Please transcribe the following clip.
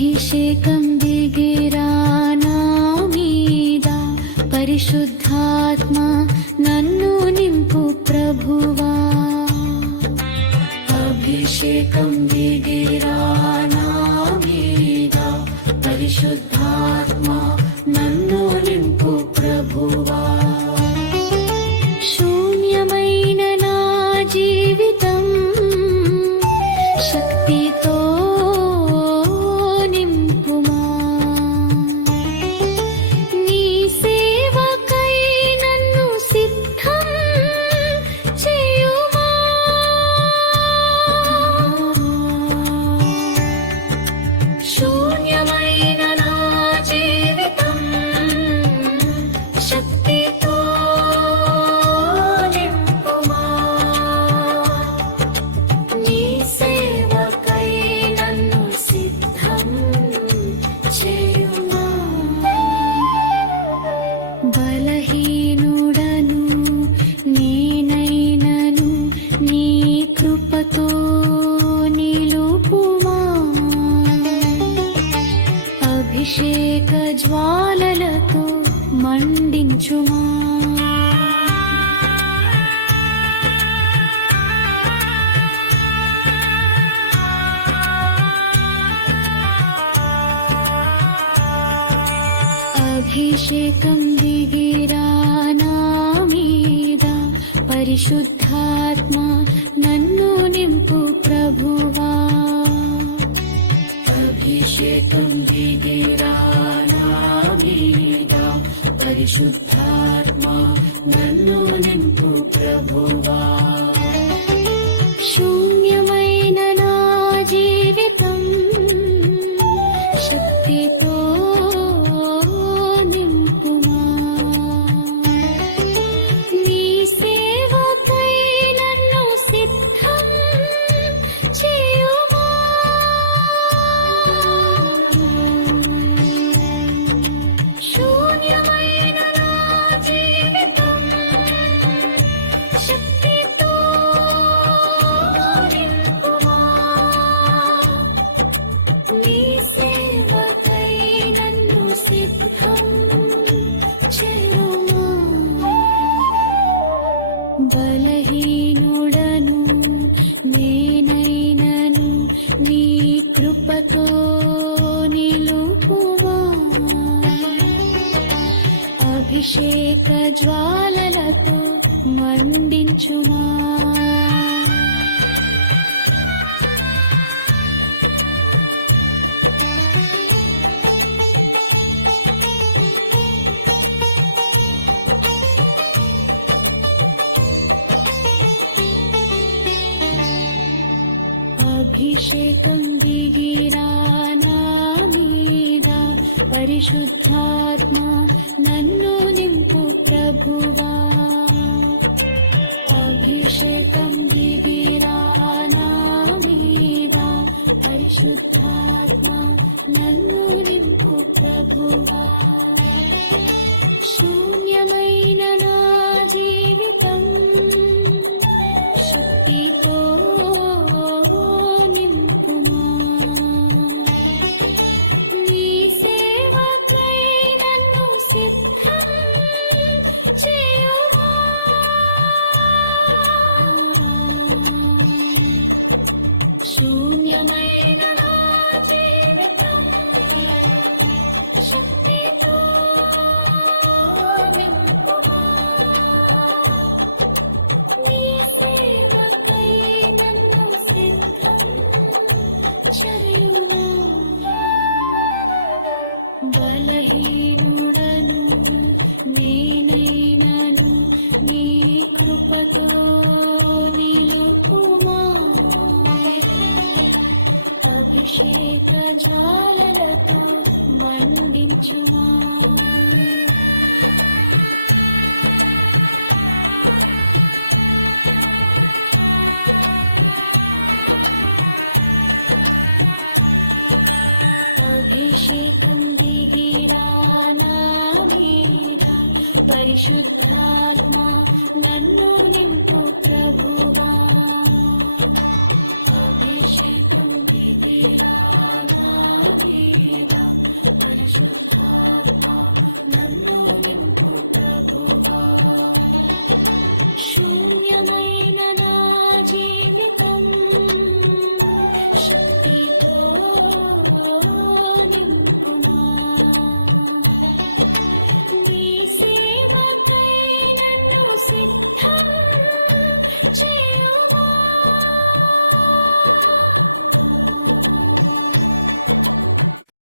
ভেসে Hallelujah.